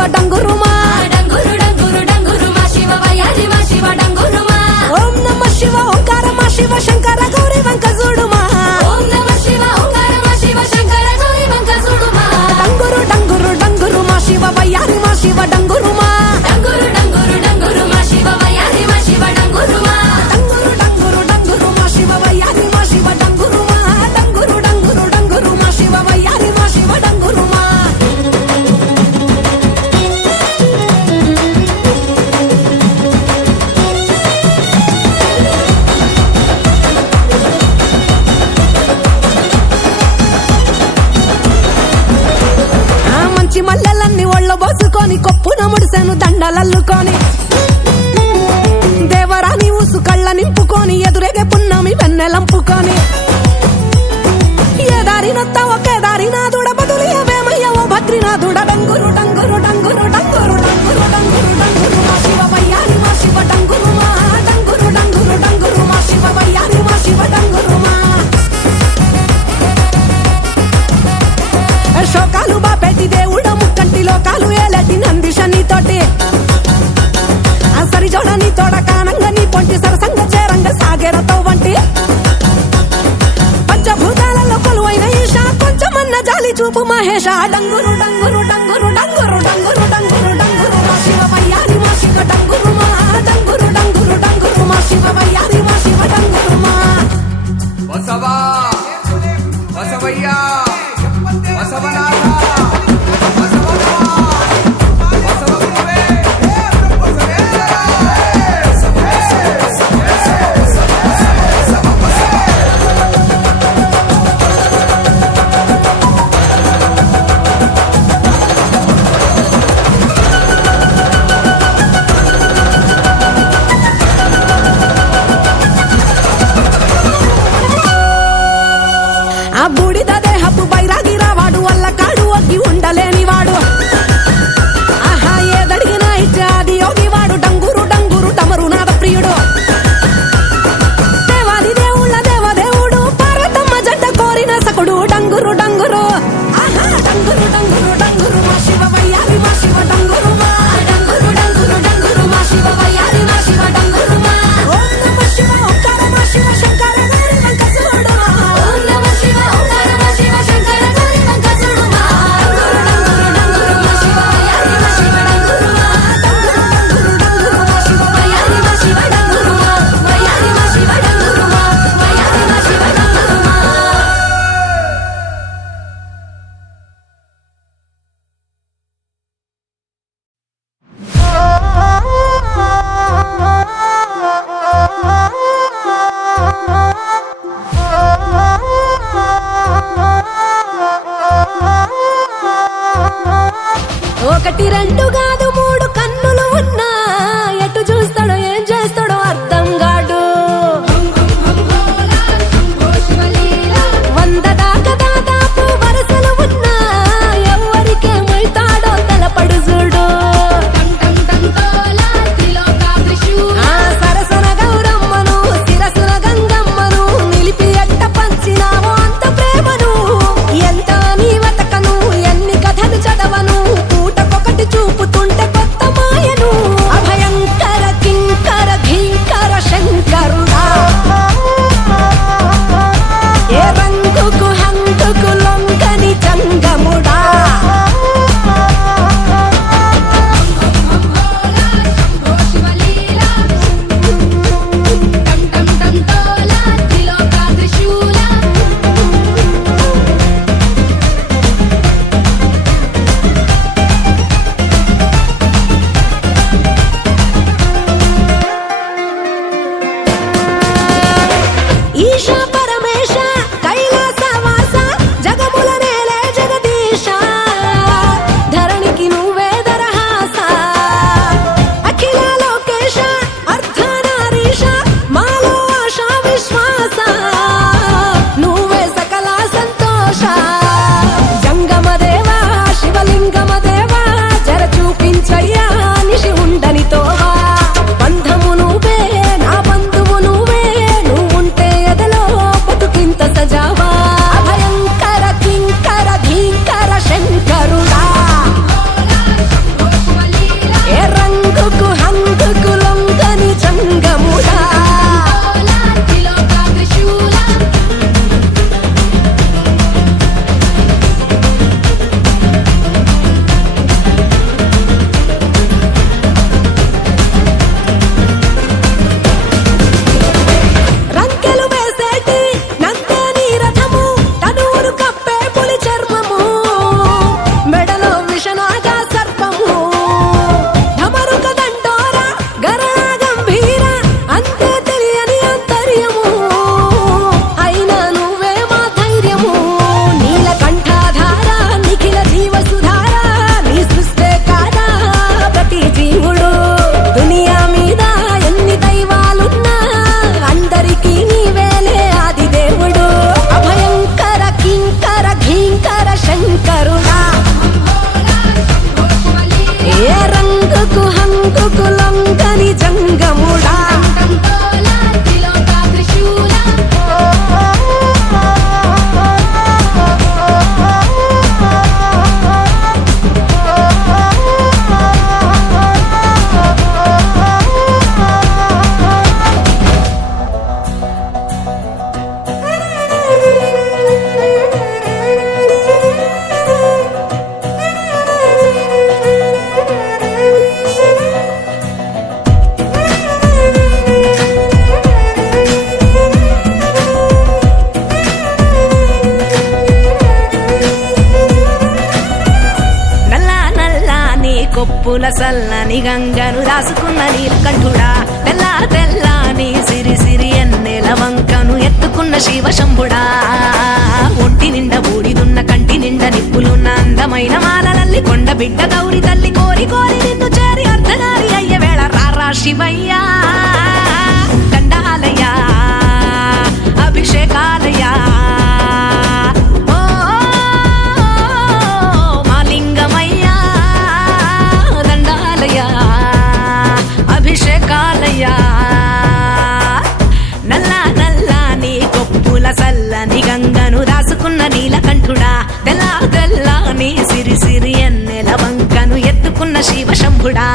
శివ డంగురుమా డంగురు డంగురు డంగురుమా శివ వయ్యారి మా శివ డంగురుమా ఓం నమ శివ ఓంకార మా శివ శంకర గౌరీ వంక చూడుమా ఓం నమ శివ ఓంకార మా శివ శంకర గౌరీ వంక చూడుమా డంగురు డంగురు డంగురు మా శివ వయ్యారి మా శివ డంగురుమా డంగురు డంగురు డంగురుమా శివ వయ్యారి మా శివ డంగురుమా డంగురు డంగురు డంగురు మా శివ వయ్యారి మా శివ డంగురుమా డంగురు డంగురు డంగురు మా శివ వయ్యారి మా శివ డంగురుమా మంచి మల్లెలన్నీ ఒళ్ళ బోసుకొని కొప్పున ముడిసెను దండలల్లుకొని దేవరాని ఊసు కళ్ళ నింపుకొని ఎదురేగే పున్నమి వెన్నెలంపుకొని ఏ దారినొత్తా ఒకే దారినాథుడ బదులియవేమయ్య ఓ భద్రినాథుడ డంగురు డంగురు డంగురు డంగురు డంగురు డంగురు డంగురు మా శివ వయ్యారి మా శివ డంగురుమా డంగురు డంగురు డంగురు మా శివ వయ్యారి మా శివ డంగురుమా శోకాలు బాపెట్టి దేవుడు ముక్కంటి లోకాలు ఏలటి నందిషని తోటి సరి జోడని తోడ కానంగా నీ పొంటి సరసంగ చేరంగ సాగేరతో వంటి పంచభూతాలలో కొలువైన ఈశ కొంచెమన్న జాలి చూపు మహేష డంగురు డంగురు డంగురు డంగురు డంగురు డంగురు డంగురు మా శివ వయ్యారి మా శివ డంగురుమా డంగురు డంగురు డంగురు మా శివ వయ్యారి మా శివ డంగురుమా బసవా బసవయ్యా బసవనాథ ఆ బూడిద దేహపు బైరాగి రావాడు వల్ల కాడు ఒగ్గి ఉండలేనివాడు ఆహా ఏదడిగినా ఇచ్చే ఆది యోగివాడు డంగురు డంగురు తమరునాథ ప్రియుడు దేవాది దేవుళ్ళ దేవదేవుడు పార్వతమ్మ జంట కోరిన సకుడు డంగురు డంగురు ఆహా డంగురు డంగురు డంగురు మా శివ వయ్యారి మా శివ డంగురుమా డంగురు డంగురు డంగురుమా శివ వయ్యారి మా శివ డంగురుమా ఓం నమ శివ ఓంకార మా శివ శంకర గౌరీ వంక చూడుమా ఓం నమ శివ ఓంకార మా శివ శంకర గౌరీ వంక చూడుమా డంగురు డంగురు డంగురుమా శివ వయ్యారి మా శివ డంగురుమా డంగురు డంగురు మా శివ వయ్యారి మా శివ డంగురుమా వయ్యారి మా శివ డంగురుమా వయ్యారి మా శివ డంగురుమా ఒకటి రెండు కాదు మూడు కన్నులు ఉన్నా ఎటు చూస్తాడో ఏం చేస్తాడో అర్థం కాడు వంద దాకా దాదాపు వరసలు ఉన్నా ఎవరికేమైతాడో తెలపడు చూడు ఆ సరసన గౌరమ్మను శిరసున గంగమ్మను నిలిపి ఎట్ట పంచినావో అంత ప్రేమను ఎంత నీ వతకను ఎన్ని కథలు చదవను పూటకొకటి చూపుతుంటే కొత్త మాయను హంగుకు హంగుకు లొంగని జంగముడా కంటోలా త్రిలోక త్రిశూల నల్ల నల్ల నీ కొప్పుల సల్లని గంగను రాసుకున్న నీలకంఠుడా తెల్ల తెల్ల నీ సిరి సిరి ఎన్నెల వంకను ఎత్తుకున్న శివశంభుడా ఒంటి నిండా బూడిదున్న కంటి నిండా నిప్పులున్న అందమైన మాలలల్లి కొండ బిడ్డ గౌరి తల్లి కోరి కోరి నిన్ను చేరి అర్ధనారి అయ్య వేళ రారా శివయ్యా దండాలయ్యా అభిషేకాలయ్యా ఓ మాలింగమయ్యా దండాలయ్యా అభిషేకాలయ్యా నల్ల నల్ల నీ కొప్పుల సల్లని గంగను రాసుకున్న నీలకంఠుడా తెల్ల తెల్ల నీ సిరి సిరి ఎన్నెల వంకను ఎత్తుకున్న శివశంభుడా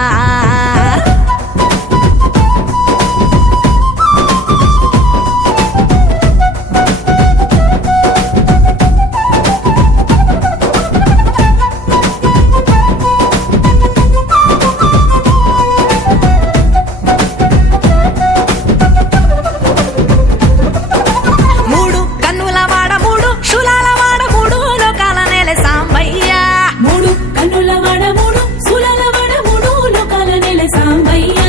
మూడు కన్నుల వాడ మూడు శూలాల వాడ మూడు లోకాల నేల సాంబయ్యా మూడు కన్నుల వాడ మూడు సులల వాడ మూడు లోకాల నెల సాంబయ్య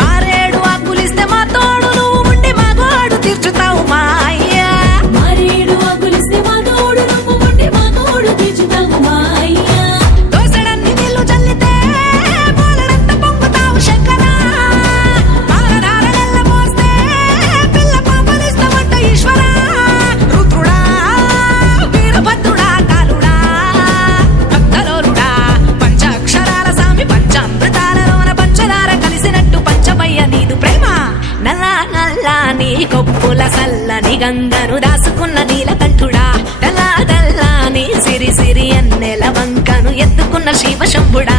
మారేడు ఆకులిస్తే మా తోడు నువ్వు ఉండి మా గోడు తీర్చుతావు మా అయ్యా మారేడు ఆకులిస్తే మా తోడు నువ్వు ఉండి మా తోడు తీర్చుతావు మా అయ్యా దోసడన్ని నీళ్లు చల్లితే పోలడంత పొంగుతావు శంకరా పాలధారలెల్ల పోస్తే పిల్ల పాపలిస్తావంట ఈశ్వరా రుద్రుడా వీరభద్రుడా కాలుడా భక్తలోరుడా పంచాక్షరాల సామి పంచామృతాలలోన పంచదార కలిసినట్టు పంచమయ్య నీదు ప్రేమ నల్ల నల్ల నీ కొప్పుల సల్లని గంగను దాసుకున్న నీలకంఠుడా తెల్ల తెల్ల నీ సిరి సిరి ఎన్నెల వంకను ఎత్తుకున్న శివశంభుడా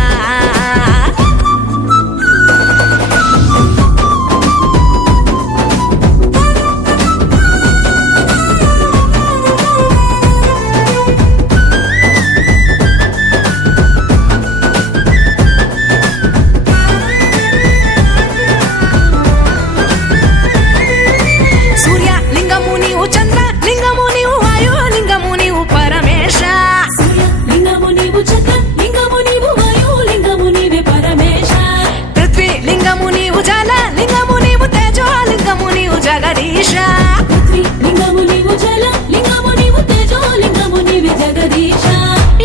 సూర్య లింగము నీవు చంద్ర లింగము నీవు వాయు లింగము నీవు పరమేశ సూర్య లింగము నీవు చక్ర లింగము నీవు వాయు లింగము నీవే పరమేశ పృథ్వీ లింగము నీవు జల లింగము నీవు తేజో లింగము నీవు జగదీశ పృథ్వీ లింగము నీవు జల లింగము నీవు తేజో లింగము నీవే జగదీశ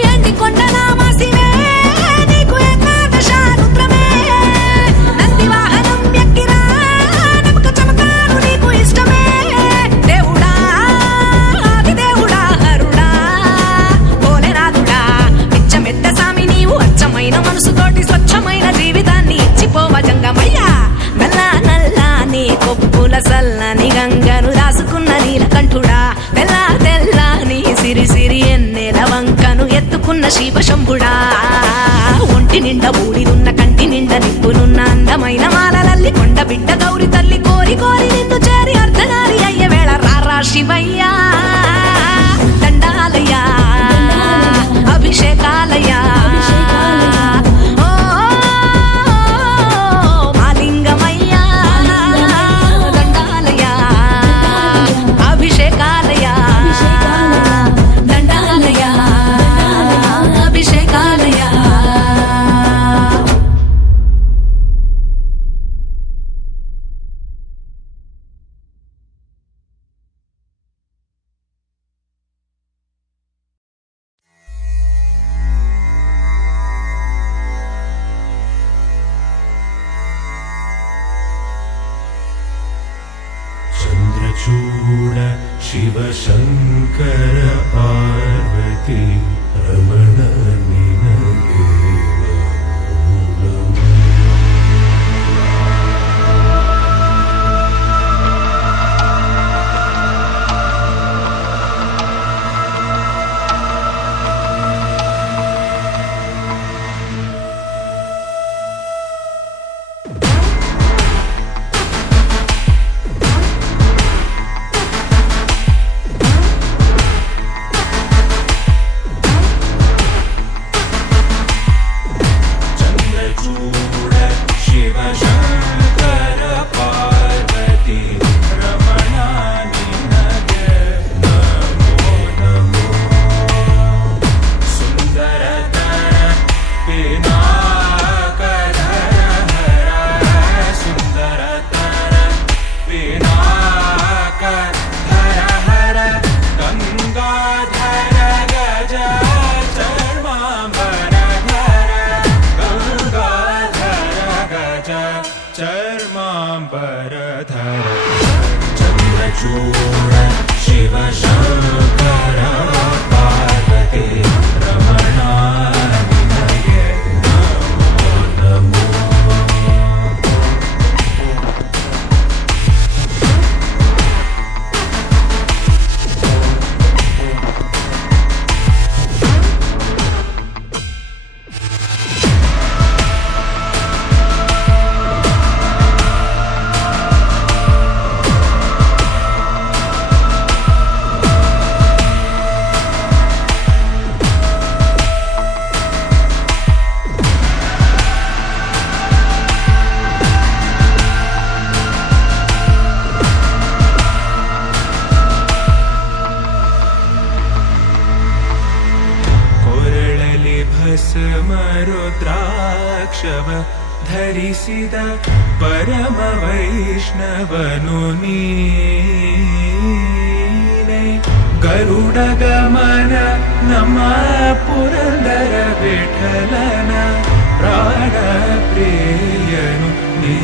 ఎండి కొండల వాసివే నీకు ఏకాదశ రుద్రమే నంది వాహనం ఎక్కిరా నమక చమకారు నీకు ఇష్టమే దేవుడా ఆదిదేవుడా హరుడా భోలేనాథుడా పిచ్చమెత్త సామి నీవు అచ్చమైన మనసుతోటి స్వచ్ఛమైన జీవితాన్ని ఇచ్చిపోవ జంగమయ్యా నల్ల నల్ల నీ కొప్పుల సల్లని గంగను రాసుకున్న నీలకంఠుడా తెల్ల తెల్ల నీ సిరి సిరి ఎన్నెల వంకను ఎత్తుకున్న శివశంభుడా ఒంటి నిండా బూడిదున్న కంటి నిండా నిప్పులున్న అందమైన మాలలల్లి కొండ బిడ్డ గౌరి తల్లి కోరి కోరి నిన్ను చేరి అర్ధనారి అయ్య వేళ రారా శివయ్యా దండాలయ్యా అభిషేకాలయ్యా ఓ మాలింగమయ్యా దండాలయ్యా అభిషేకాలయ్యా దండాలయ్యా అభిషేకాలయ్యా चूड शिव शंकर पार्वती रमण निनगे नमो नमः। चन्द्रचूड शिव शङ्कर पार्वती रमणा निनगे नमो नमो सुन्दरतर पिनाकधर हर सुन्दरतर पिनाकधर हर गङ्गाधर गज चर्माम्बरधर चन्द्रचूड शिव शङ्कर पार्वती रमणा निनगे नमो ಭಸ್ಮರುದ್ರಾಕ್ಷವ ಧರಿಸಿದ ಪರಮ ವೈಷ್ಣವನು ನೀನೆ ಗರುಡ ಗಮನ ನಮ್ಮ ಪುರಂದರ ವಿಠಲನ ಪ್ರಾಣ ಪ್ರಿಯನು ನೀ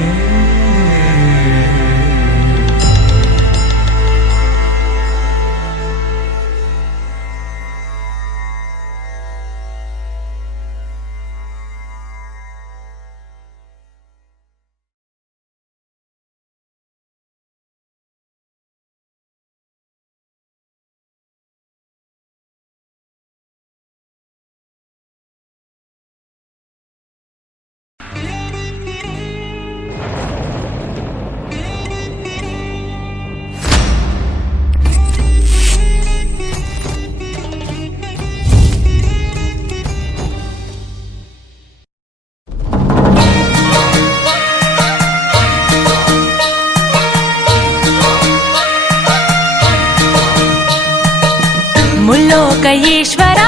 ముల్లోక ఈశ్వర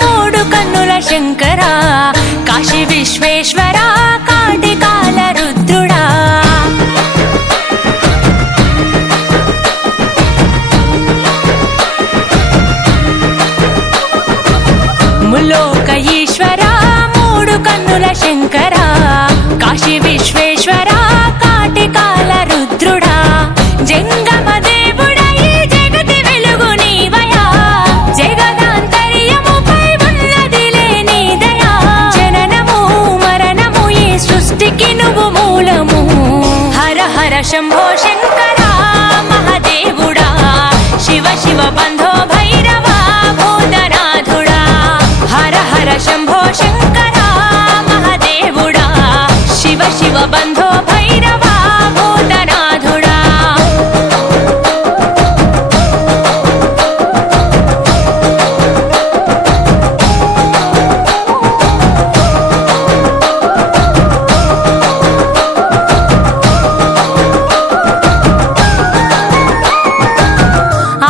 మూడు కన్నుల శంకర కాశీ విశ్వేశ్వర కాటికాల రుద్రుడా ముల్లోక ఈశ్వర మూడు కన్నుల శంకర కాశీ విశ్వేశ్వర కాటికాల రుద్రుడా జంగమ దేవుడా ఈ జగతి వెలుగు నీవయా జగదాంతర్యముపై ఉన్నదిలే నీ దయా జననము మరణము ఈ సృష్టికి నువ్వు మూలము హర హర శంభో శంకర మహాదేవుడా శివ శివ బంధో భైరవ భూతనాథుడా హర హర శంభో శంకర మహాదేవుడా శివ శివ బంధో భైరవ భూతనాథుడా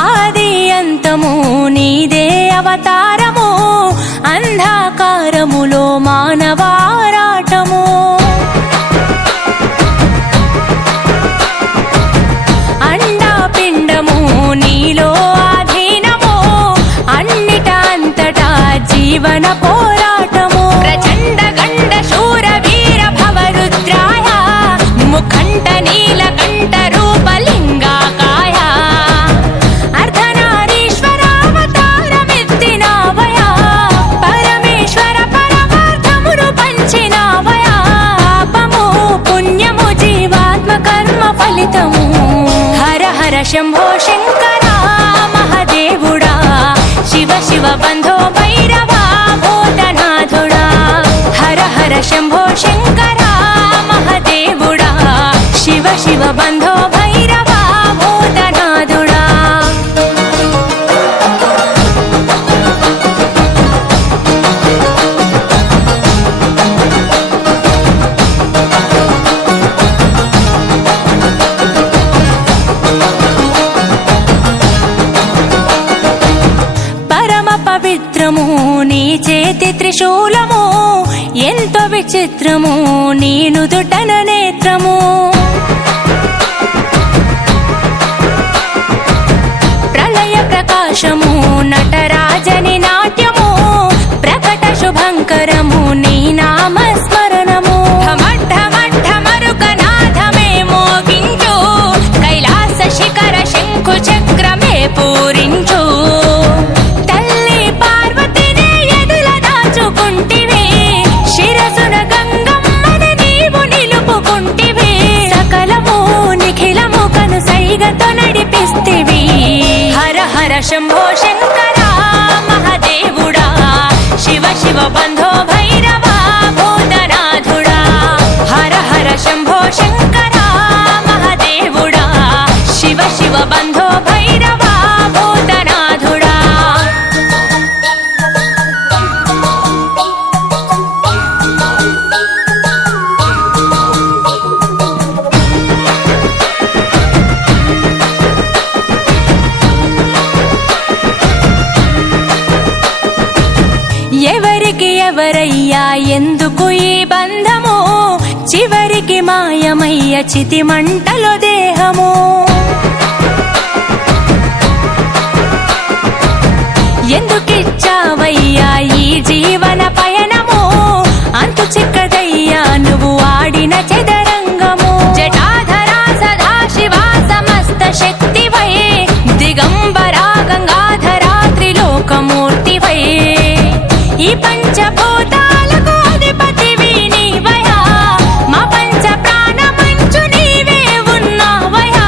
ఆది అంతము నీదే అవతారము అంధకారములో మానవారాటము అండాపిండము నీలో ఆధీనము అన్నిట అంతటా జీవన పోరాటము ప్రచండ గండ శూర వీర భవరుద్రాయ ముఖంట నీలకంఠ రూపలింగాకాయ అర్ధనారీశ్వరావతారమెత్తినావయా పరమేశ్వర పరమార్థమును పంచినావయా పాపము పుణ్యము జీవాత్మ కర్మ ఫలితము హర హర శంభో శంకర మహాదేవుడా శివ శివ బంధో భైరవ భూతనాథుడా హర హర శంభో శంకర మహాదేవుడా శివ శివ బంధో భైరవ భూతనాథుడా చిత్రము నీను దుటన నేత్రము ప్రళయ ప్రకాశము నటరాజని నాట్యము ప్రకట శుభంకరము నీ నామస్మరణము ఢమరుకనాథమే మోగించు కైలాస శిఖర శంఖు చక్రమే పూరించు తల్లి పార్వతినే ఎదుల దాచుకుంటివే శిరసున గంగమ్మని నీవు నిలుపుకుంటివే సకలము నిఖిలము కను సైగతో నడిపిస్తివి హర హర శంభో శంకర మహాదేవుడా శివ శివ బంధో భైరవ భూతనాథుడా హర హర శంభో శంకర మహాదేవుడా శివ శివ బంధో భైరవ భూతనాథుడా ఎవరికి ఎవరయ్యా ఎందుకు ఈ బంధము చివరికి మాయమయ్య చితి మంటలో దేహము ఎందుకిచ్చావయ్యా ఈ జీవన పయనము అంతు చిక్కదయ్యా నువ్వు ఆడిన చదరంగము జటాధరా సదా శివా సమస్త శక్తివై దిగంబరా గంగాధరా త్రిలోకమూర్తివై ఈ పంచభూతాలకు అధిపతివి నీవయా మా పంచ ప్రాణమంచు నీవే ఉన్నావయా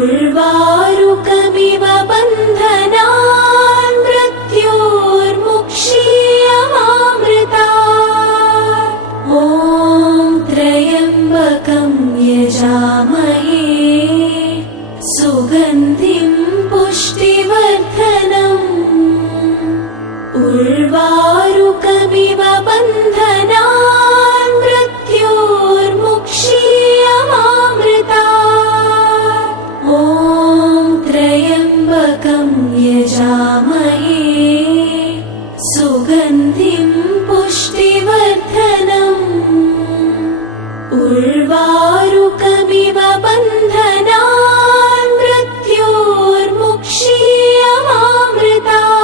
उर्वारुकमिव बन्धनान् मृत्योर्मुक्षीयमामृतात्। ॐ त्र्यम्बकं यजामहे सुगन्धिं पुष्टिवर्धनम्। उर्वारुकमिव बन्धनान् मृत्योर्मुक्षीयमामृतात्। ॐ त्र्यम्बकं यजामहे सुगन्धिं पुष्टिवर्धनम्। उर्वारुकमिव बन्धनान् मृत्योर्मुक्षीयमामृतात्।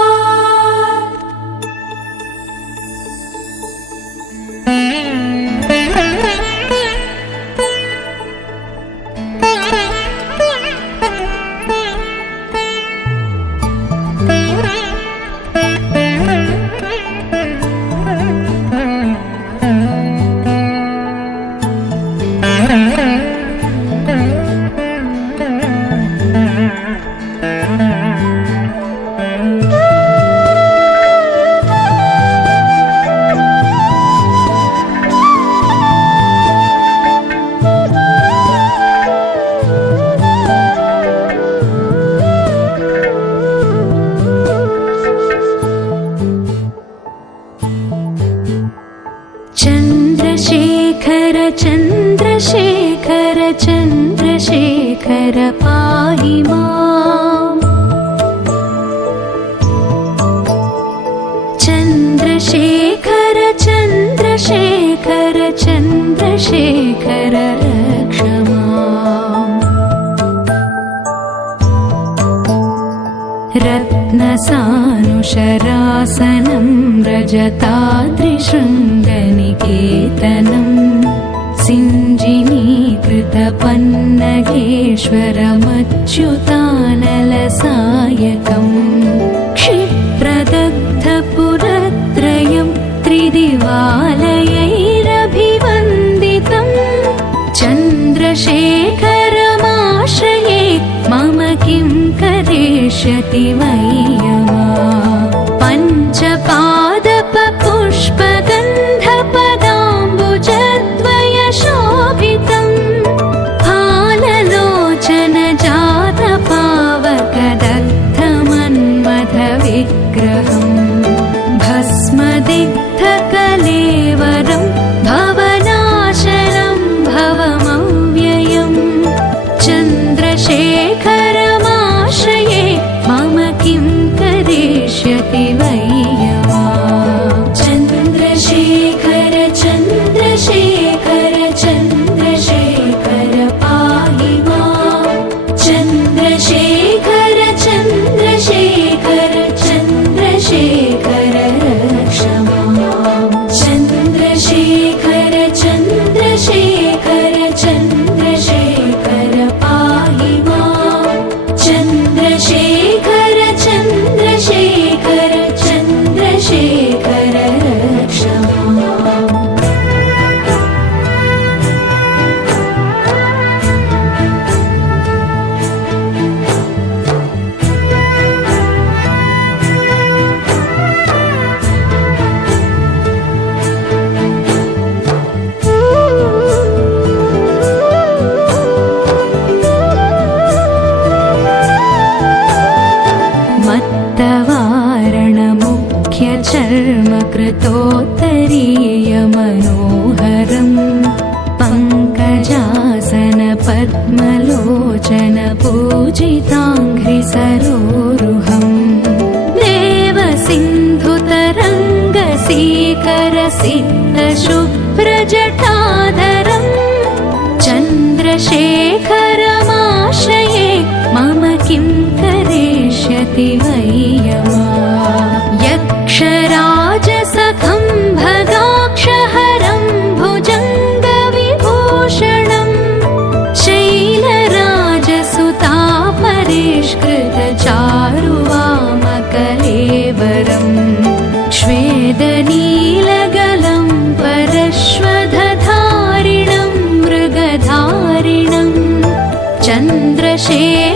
चन्द्रशेखर चन्द्रशेखर चन्द्रशेखर पाहि माम्। चन्द्रशेखर चन्द्रशेखर चन्द्रशेखर रक्ष माम्। रत्नसानुशरासनं रजताद्रिशृङ्गनिकेतनम् सिञ्जिनीकृतपन्नगेश्वरमच्युतानलसायकम्। क्षिप्रदग्धपुरत्रयं त्रिदिवालयैरभिवन्दितम्। चन्द्रशेखरमाश्रये मम किं करिष्यति मय्यमा। पञ्चपादपपुष्पगन्धपदाम्बुजद्वयशोभितम्। फाललोचनजातपावकदग्धमन्मथविग्रहम्। भस्मदिग्धकलेवरं भवनाशनं भवमव्ययम्। चन्द्रशेखरमाश्रये मम किं करिष्यति वैयमा। चन्द्रशेखर चन्द्रशेखर चन्द्रशेखर पाहि माम्। चन्द्रशेखर चन्द्रशेखर चन्द्रशेखर रक्ष माम्। चन्द्रशेखर चन्द्रशेखर चन्द्रशेखर पाहि माम्। चन्द्रशेखर चन्द्रशेखर चन्द्रशेखर रक्ष माम्। मत्तवारणमुख्यचर्मकृतोत्तरीयमनोहरम्। पङ्कजासनपद्मलोचन पूजिताङ्घ्रिसरोरुहम्। देवसिन्धुतरङ्गसीकरसिद्धशुभ्रजटाधरम्। चन्द्रशेखरमाश्रये मम किं करिष्यति वैयमा। यक्षराजसखं भगाक्षहरं भुजङ्गविभूषणम्। शैलराजसुतापरिष्कृतचारुवामकलेवरम्। श्वेदनीलगलं परश्वधधारिणं मृगधारिणम्। चन्द्रशेखर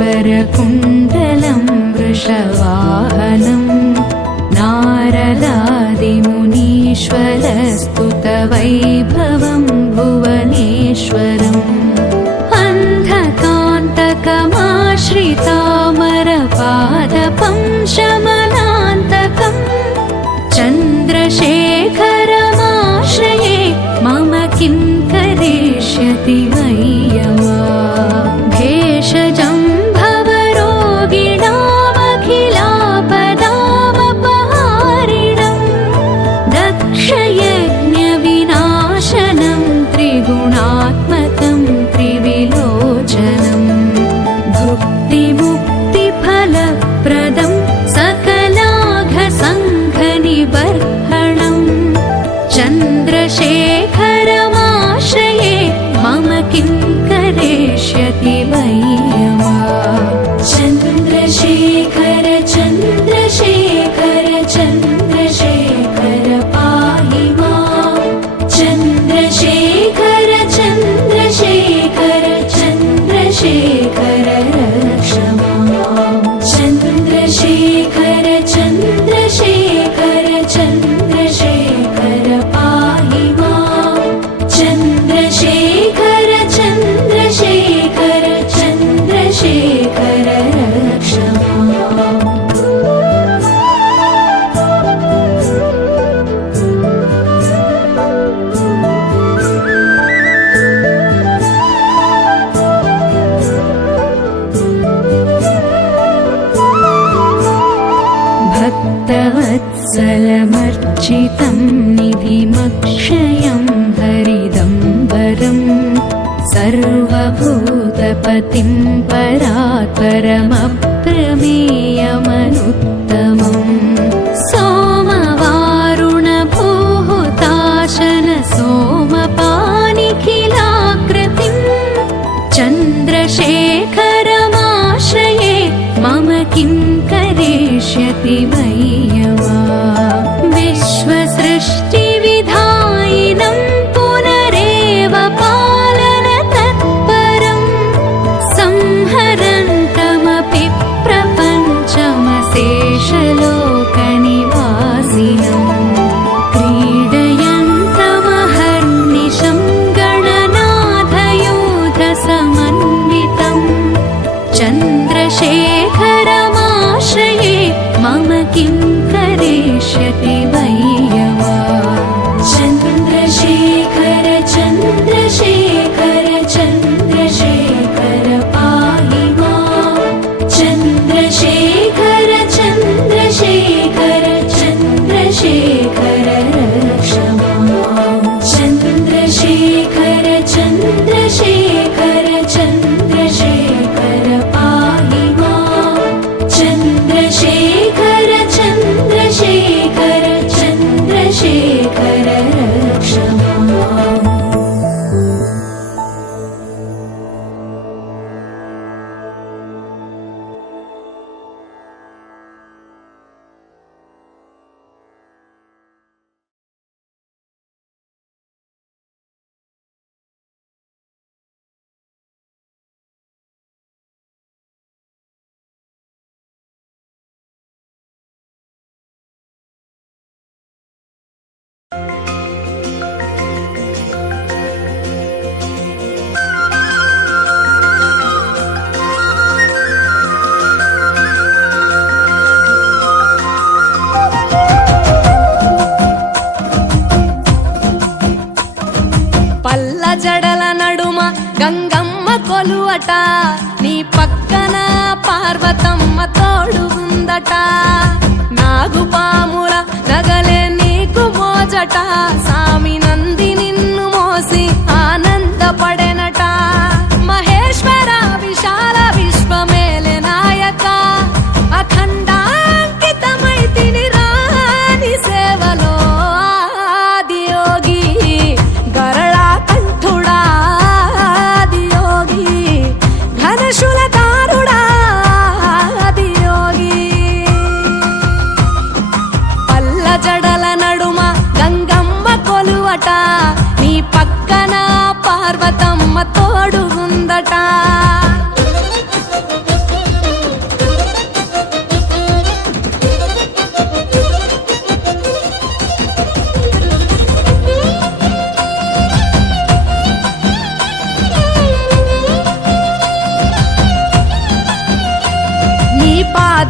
कुण्डलं वृषवाहनं नारदादिमुनीश्वरस्तुतवैभवं भुवनेश्वरम् अन्धकान्तकमाश्रितामरपादपं शमनान्तकम् चन्द्रशेखरमाश्रये मम किं करिष्यति मय्यमा भेषजं भवरोगिणामखिलापदामपहारिणम् दक्षयज्ञविनाशनं त्रिगुणात्मकं त्रिविलोचनम् भुक्तिमुक्तिफलप्रदं सकलाघसङ्घनिबर्हणम् चन्द्रशेखरमाश्रये मम किं करिष्यति मय्यमा चन्द्रशेखर चन्द्रशेखर चन्द्रशेखर पाहि मां चन्द्रशेखर चन्द्रशेखर चन्द्रशेखर रक्ष मां चन्द्रशेखर चन्द्रशेखर चन्द्रशेखर पाहि मां चन्द्रशेखर चन्द्रशेखर चन्द्रशेखर रक्ष माम् भक्तवत्सलमर्चितं निधिमक्षयं हरिदम्बरम् सर्वभूतपतिं परात्परमप्रमेयमनुत्तमम् सोमवारुणभूहुताशन सोमपानिखिलाकृतिम् चन्द्रशेखरमाश्रये मम किं करिष्यति मय्यमा विश्वसृष्टिविधायिनं पुनरेव पालनतत्परं संहरन्तमपि प्रपञ्चमशेषलोकनिवासिनम् क्रीडयन्तमहर्निशं गणनाथयोधसमन्वितम् चन्द्रशेखरमाश्रये मम किं करिष्यति मय्यमा चन्द्रशेखर चन्द्रशेखर चन्द्रशेखर पाहि मां चन्द्रशेखर चन्द्रशेखर चन्द्रशेखर रक्ष मां चन्द्रशेखर चन्द्रशेखर चन्द्रशेखर पाहि मां चन्द्रशेखर चन्द्रशेखर चन्द्रशेखर रक्ष माम् పల్ల జడల నడుమ గంగమ్మ కొలువట నీ పక్కన పార్వతమ్మ తోడు ఉందట నాగుపాముల నగలే నీకు మోజట సామి నంది నిన్ను మోసి ఆనందపడెనట మహేశ్వర విశాల విశ్వమేలే నాయక అఖండాంకితమై తిని రాని సేవలో ఆదియోగి గరళకంఠుడా ఆదియోగి ఘనశూలధారుడా ఆదియోగి పల్ల జడల నడుమ గంగమ్మ కొలువట నీ పక్కన పార్వతమ్మ తోడు ఉందట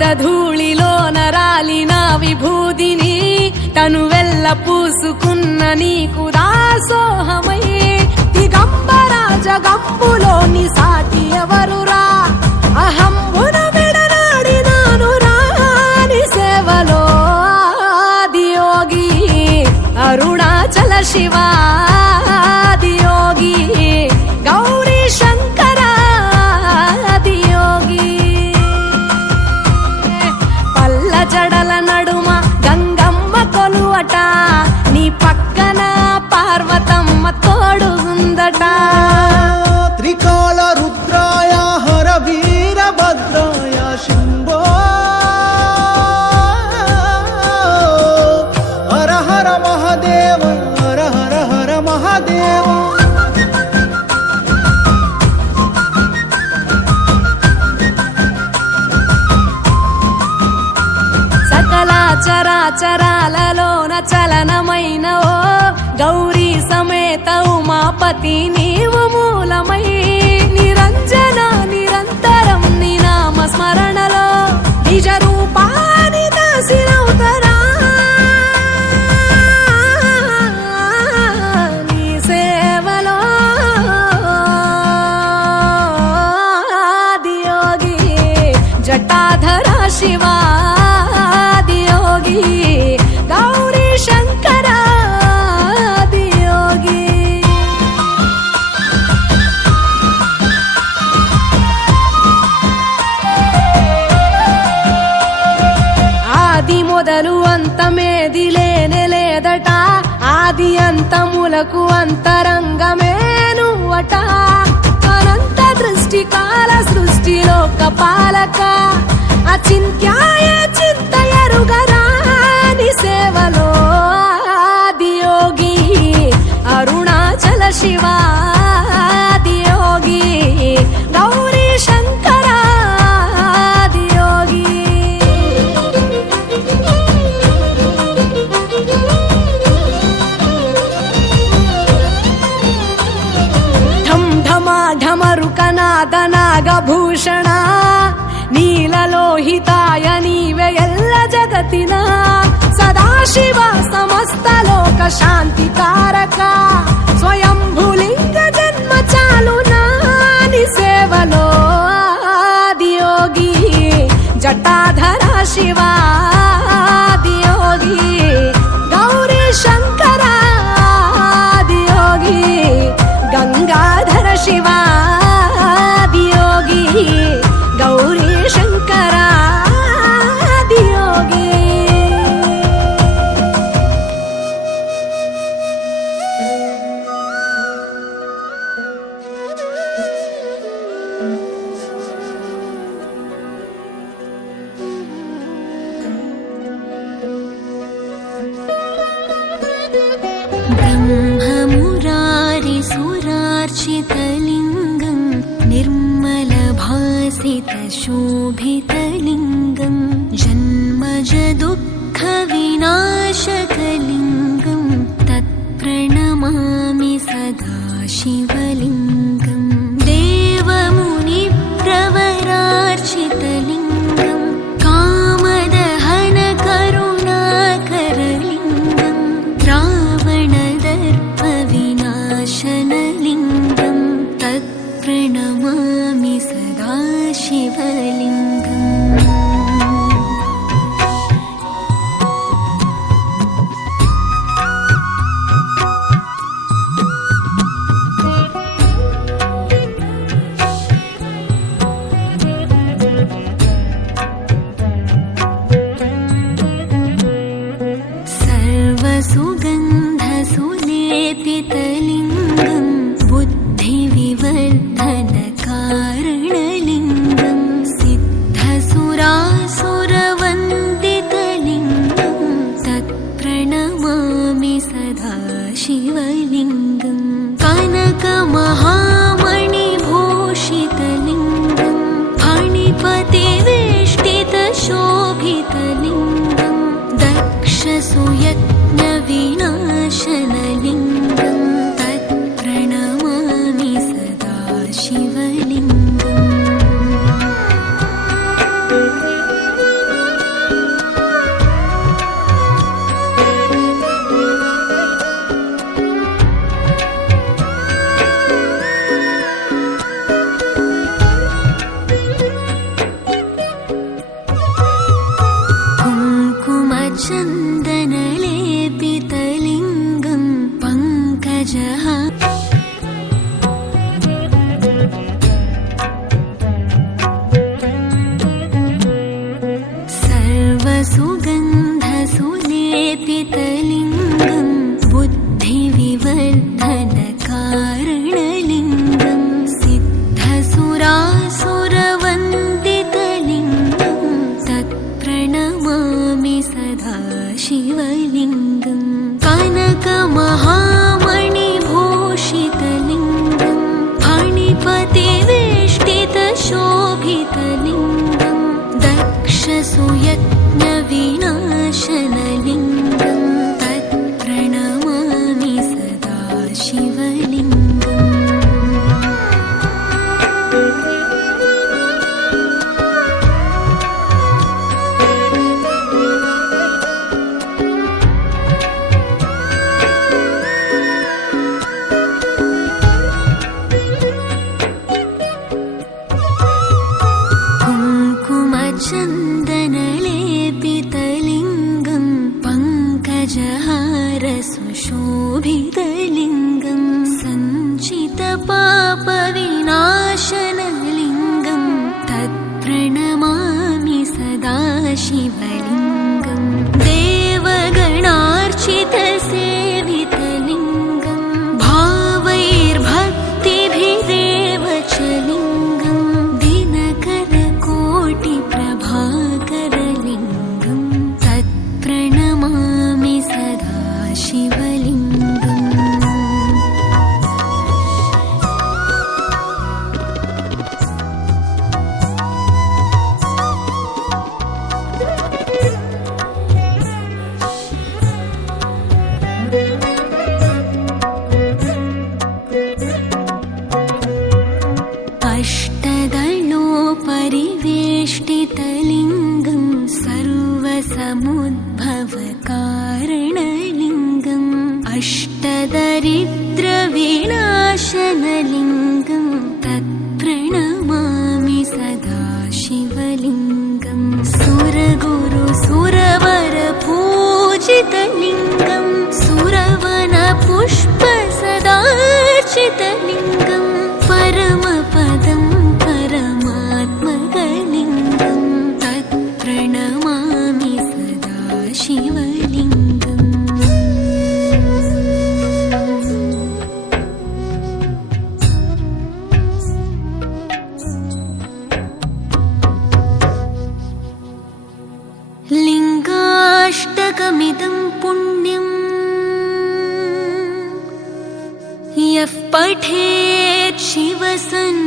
కరధూళిలోన రాలిన విభూదిని తనువెల్ల పూసుకున్న నీకు దాసోహమై దిగంబర జగంబులోని సాటి ఎవరురా అహంబున విడనాడినాను రాని సేవలో ఆదియోగి అరుణాచల శివాదియోగి గౌరీ శంకర ఆదియోగి పల్ల జడల నడుమ గంగమ్మ కొలువట నీ పక్కన పార్వతమ్మ తోడుందట త్రికాల రుద్రాయ హర వీరభద్రాయ శంభో హర హర మహాదేవ హర హర హర మహాదేవ సకల చరాచరాలలోన చలనమైన ఓ గౌరీ సమేత ఉమాపతి నీవు మూలమై నిరంజన నిరంతరం నీ నామ స్మరణలో నిజ రూపాని దాసినవుతరా నీ సేవలో ఆదియోగి జటాధర శివాదియోగి గౌరీ శంకర ఆదియోగి ఆది మొదలు అంతమేది లేనే లేదట ఆది అంతములకు అంతరంగమే నువ్వట అనంత దృష్టి కాల సృష్టి లోక పాలక అచింత్యాయ చింతయరుగరాని సేవలో ఆదియోగి అరుణాచల శివాదియోగి గౌరీ శంకర ఆదియోగి ఢం ఢమా ఢమరుకనాద నాగభూషణ నీలలోహితాయ నీవే ఎల్ల జగతిన సదాశివ సమస్త లోక శాంతికారక స్వయంభులింగ జన్మ చాలు నాని సేవలో ఆదియోగి జటాధర శివాదియోగి గౌరీ శంకర ఆదియోగి గంగాధర శివాదియోగి గౌరీ శంకర ఆదియోగి ब्रह्ममुरारिसुरार्चितलिङ्गं निर्मलभासितशोभितलिङ्गं जन्मजदुःखविनाशकलिङ्गं तत्प्रणमामि सदा शिवलिङ्गं देवमुनिप्रवरार्चितलिङ्गं कामदहनकरुणाकरलिङ्गं रावणदर्पविनाशनलिङ्गं तत्प्रणमामि सदा शिवलिङ्गम् सर्वसुगन्धसुलेपितलिङ्गं बुद्धिविवर्धनकारणलिङ्गं सिद्धसुरासुरवन्दितलिङ्गं तत्प्रणमामि सदा शिवलिङ्गं कनकमहामणिभूषितलिङ्गं फणिपतिवेष्टितशोभितलिङ्गं दक्षसुयत्नविनाशनलिङ्गं तत् सर्वसुगन्धसुलेपितलिङ्गम् बुद्धिविवर्धनकारणलिङ्गम् सिद्धसुरासुरवन्दितलिङ्गम् तत्प्रणमामि सदा शिवलिङ्गम् कनकमहामणिभूषितलिङ्गम् फणिपतिवेष्टितशोभितलिङ्गम् दक्षसुयज्ञविनाशनलिङ्गम् तत्प्रणमामि सदा शिवलिङ्गम् कुङ्कुमचन्दनलेपितलिङ्गम् पङ्कजहारसुशोभितलिङ्गम् सञ्चितपापविनाशनलिङ्गम् तत्प्रणमामि सदा शिवलिङ्गम् देवगणार्चितसेवितलिङ्गम् भावैर्भक्तिभिरेव च लिङ्गम् दिनकरकोटिप्रभाकरलिङ्गम् तत्प्रणमामि सदा शिवलिङ्गम् अष्टदलोपरिवेष्टितलिङ्गम् सर्वसमुद्भवकारणलिङ्गम् अष्टदरिद्रविनाशनलिङ्गम् तत्प्रणमामि सदा शिवलिङ्गम् सुरगुरुसुरवरपूजितलिङ्गम् सुरवनपुष्पसदार्चितलिङ्गम् परमपदम् परमात्मकलिङ्गम् तत्प्रणमामि सदा शिवलिङ्गम् लिङ्गाष्टकमिदम् पुण्यम् यः पठेत् शिवसन्